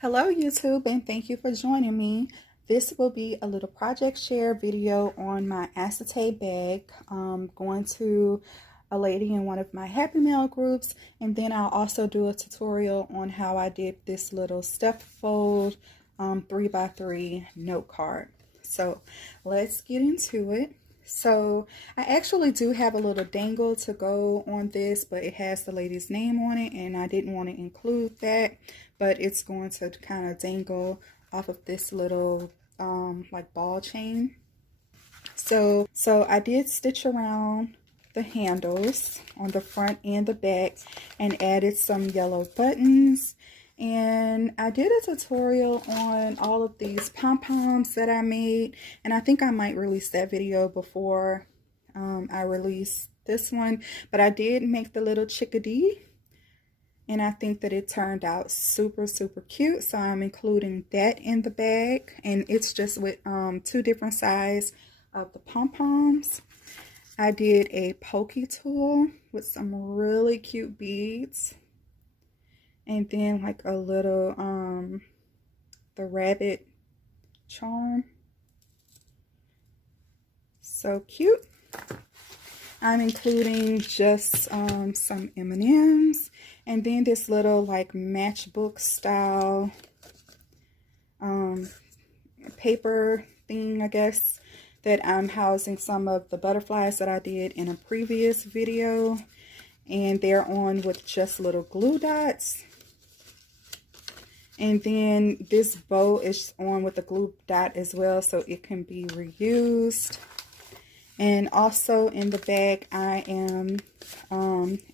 Hello YouTube, and thank you for joining me. This will be a little project share video on my acetate bag. Going to a lady in one of my Happy Mail groups, and then I'll also do a tutorial on how I did this little step fold 3x3 note card. So let's get into it. So I actually do have a little dangle to go on this, but it has the lady's name on it and I didn't want to include that, but it's going to kind of dangle off of this little like ball chain. So I did stitch around the handles on the front and the back and added some yellow buttons. And I did a tutorial on all of these pom-poms that I made, and I think I might release that video before I release this one. But I did make the little chickadee, and I think that it turned out super cute, so I'm including that in the bag. And it's just with two different sizes of the pom-poms. I did a pokey tool with some really cute beads. And then like a little, the rabbit charm. So cute. I'm including just some M&Ms. And then this little like matchbook style paper thing, I guess, that I'm housing some of the butterflies that I did in a previous video. And they're on with just little glue dots. And then this bow is on with a glue dot as well, so it can be reused. And also in the bag, I am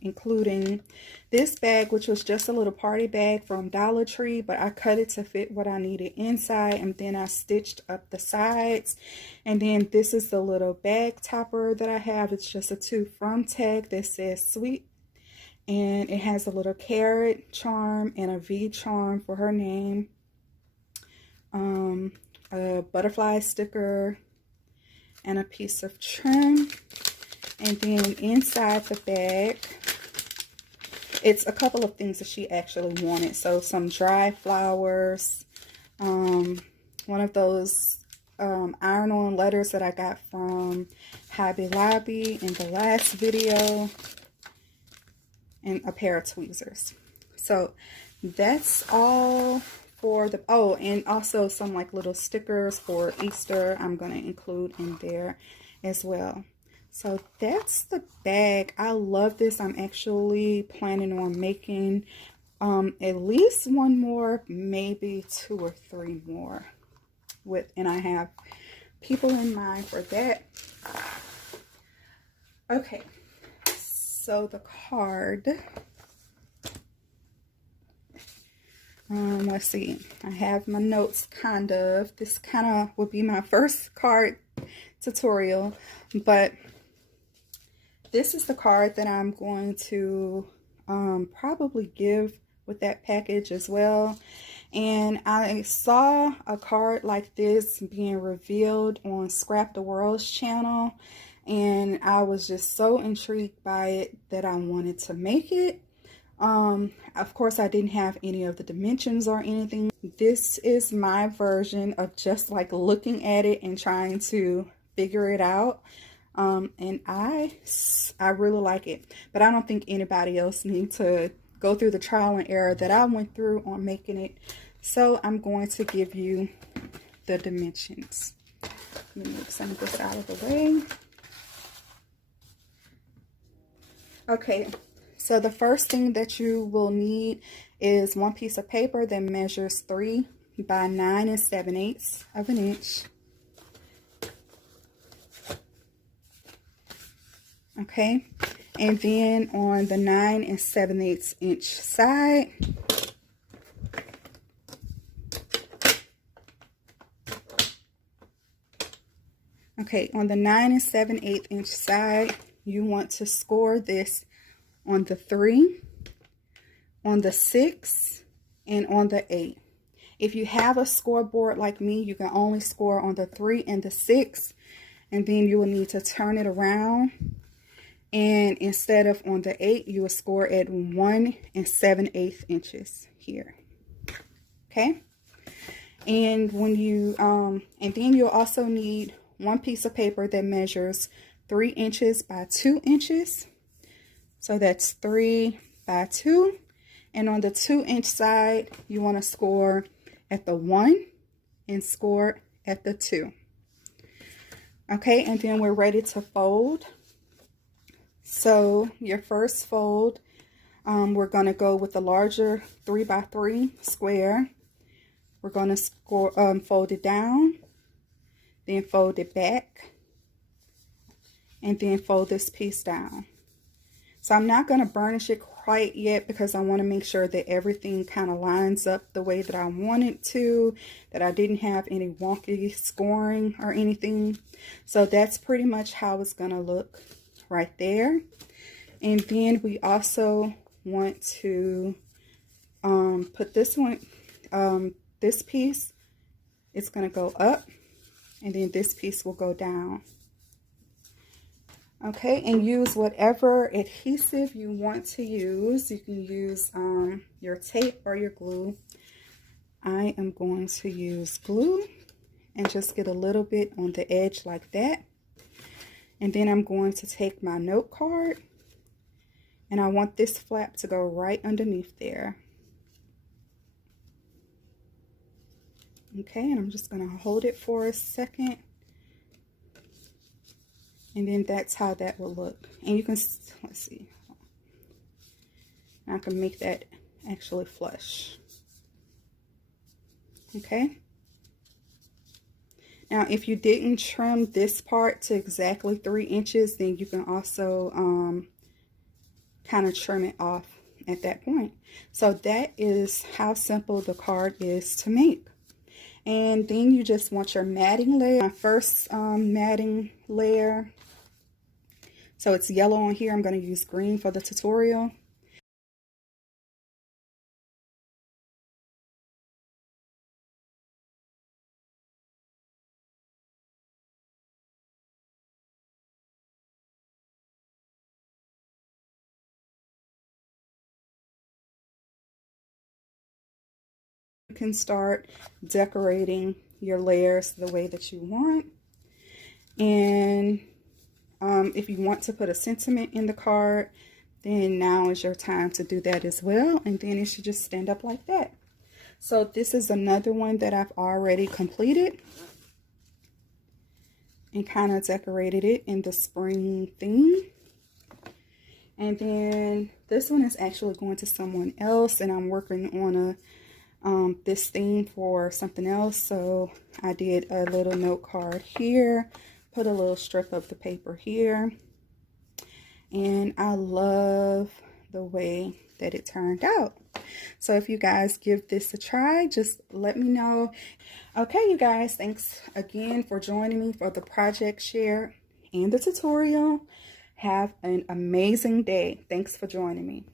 including this bag, which was just a little party bag from Dollar Tree, but I cut it to fit what I needed inside, and then I stitched up the sides. And then this is the little bag topper that I have. It's just a to from tag that says sweet. And it has a little carrot charm and a V charm for her name. A butterfly sticker and a piece of trim. And then inside the bag, it's a couple of things that she actually wanted. So some dry flowers, one of those iron-on letters that I got from Hobby Lobby in the last video, and a pair of tweezers. So that's all for the, oh, and also some like little stickers for Easter I'm going to include in there as well. So that's the bag. I love this. I'm actually planning on making at least one more, maybe 2 or 3 more with, and I have people in mind for that. Okay. So the card, let's see, I have my notes kind of. This kind of would be my first card tutorial, but this is the card that I'm going to probably give with that package as well. And I saw a card like this being revealed on Scrap the World's channel, and I was just so intrigued by it that I wanted to make it. Of course, I didn't have any of the dimensions or anything. This is my version of just like looking at it and trying to figure it out. And I really like it, but I don't think anybody else needs to go through the trial and error that I went through on making it. So I'm going to give you the dimensions. Let me move some of this out of the way. Okay, so the first thing that you will need is one piece of paper that measures 3 by 9 7/8 of an inch. Okay, and then on the 9 7/8 inch side, okay, on the 9 7/8 inch side, you want to score this on the 3, on the 6, and on the 8. If you have a scoreboard like me, you can only score on the 3 and the 6, and then you will need to turn it around. And instead of on the 8, you will score at 1 7/8 inches here. okay? And when you, and then you'll also need one piece of paper that measures 3 inches by 2 inches. So that's 3 by 2. And on the 2-inch side, you want to score at the 1 and score at the 2. Okay, and then we're ready to fold. So your first fold, we're going to go with the larger 3 by 3 square. We're going to fold it down, then fold it back, and then fold this piece down. So I'm not going to burnish it quite yet because I want to make sure that everything kind of lines up the way that I want it to, that I didn't have any wonky scoring or anything. So that's pretty much how it's going to look right there. And then we also want to put this one, this piece, it's going to go up, and then this piece will go down. Okay, and use whatever adhesive you want to use. You can use your tape or your glue. I am going to use glue and just get a little bit on the edge like that. And then I'm going to take my note card, and I want this flap to go right underneath there. Okay, and I'm just going to hold it for a second. And then that's how that will look. And you can, let's see. I can make that actually flush. Okay. Now, if you didn't trim this part to exactly 3 inches, then you can also kind of trim it off at that point. So that is how simple the card is to make. And then you just want your matting layer. My first matting layer, so it's yellow on here. I'm going to use green for the tutorial. You can start decorating your layers the way that you want. And if you want to put a sentiment in the card, then now is your time to do that as well. And then it should just stand up like that. So this is another one that I've already completed and kind of decorated it in the spring theme. And then this one is actually going to someone else, and I'm working on a this theme for something else. So I did a little note card here, put a little strip of the paper here, and I love the way that it turned out. So if you guys give this a try, just let me know. Okay, you guys, thanks again for joining me for the project share and the tutorial. Have an amazing day. Thanks for joining me.